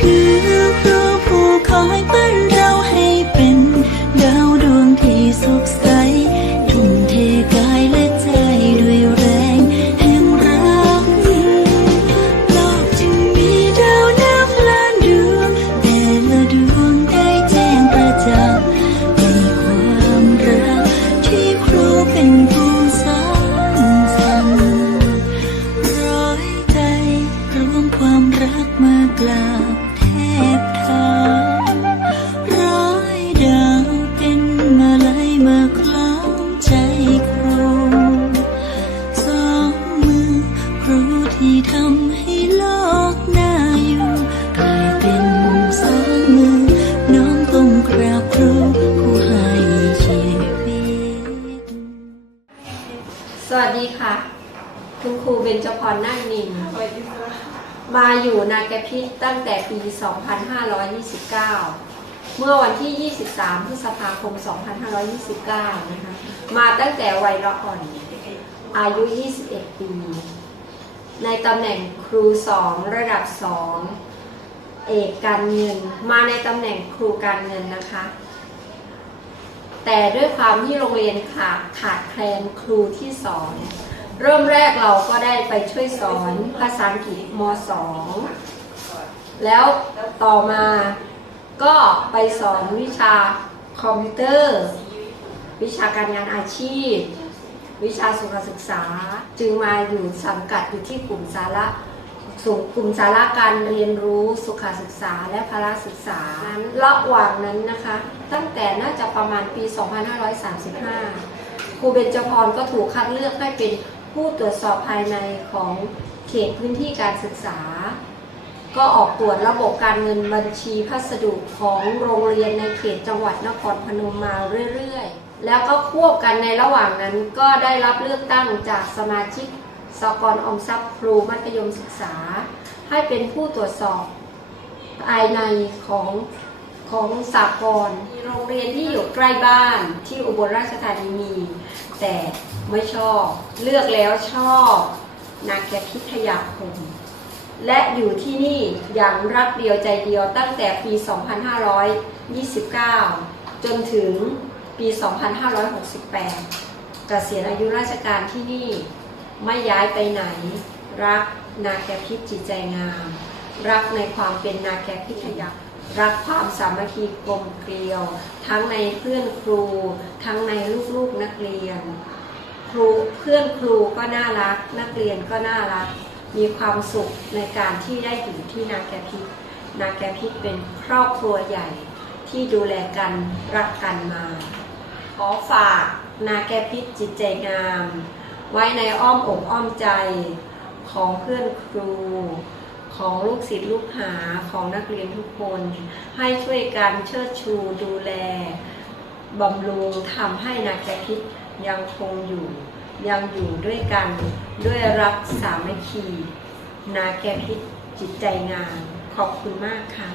คื ครูเบญจพรนาคนิน มาอยู่นาแกพิษตั้งแต่ปี 2529 เมื่อวันที่ 23 พฤษภาคม 2529 นะคะ มาตั้งแต่วัยละอ่อน อายุ 21 ปี ในตำแหน่งครูสองระดับ 2 เอกการเงิน มาในตำแหน่งครูการเงินนะคะแต่ด้วยความที่โรงเรียนขาดขาดแคลนครูที่สอน เริ่มแรกเราก็ได้ไปช่วยสอนภาษาอังกฤษม .2 แล้วต่อมาก็ไปสอนวิชาคอมพิวเตอร์ วิชาการงานอาชีพ วิชาสุขศึกษาจึงมาอยู่สังกัดอยู่ที่กลุ่มสาระส่กลุ่มสาระการเรียนรู้สุขศึกษาและพละศึกษาระหว่างนั้นนะคะ ตั้งแต่น่าจะประมาณปี 2535 ครูเบญจพรก็ถูกคัดเลือกให้เป็น ผู้ตรวจสอบภายในของเขตพื้นที่การศึกษา ก็ออกตรวจระบบการเงินบัญชีพัสดุของโรงเรียนในเขตจังหวัดนครพนมมาเรื่อยๆ แล้วก็ควบกันในระหว่างนั้นก็ได้รับเลือกตั้งจากสมาชิกสกรออมทรัพย์ครูมัธยมศึกษา ให้เป็นผู้ตรวจสอบภายในของ ของสากลมีโรงเรียนที่อยู่ใกล้บ้านที่อุบลราชธานีมี แต่ไม่ชอบเลือกแล้วชอบนาแกพิทยาคม และอยู่ที่นี่อย่างรักเดียวใจเดียวตั้งแต่ปี 2529 จนถึงปี 2568 เกษียณอายุราชการที่นี่ไม่ย้ายไปไหน รักนาแกพิจิตใจงาม รักในความเป็นนาแกพิทยา รักความสามัคคีกลมเกลียว ทั้งในเพื่อนครู ทั้งในลูกๆนักเรียน ครูเพื่อนครูก็น่ารัก นักเรียนก็น่ารัก มีความสุขในการที่ได้อยู่ที่นาแกพิษนาแกพิษเป็นครอบครัวใหญ่ ที่ดูแลกันรักกันมา ขอฝากนาแกพิษจิตใจงาม ไว้ในอ้อมอกอ้อมใจของเพื่อนครู ของลูกศิษย์ลูกหาของนักเรียนทุกคน ให้ช่วยกันเชิดชูดูแลบำรุงทำให้นาแกพิดยังคงอยู่ ยังอยู่ด้วยกันด้วยรักสามัคคี นาแกพิดจิตใจงามขอบคุณมากค่ะ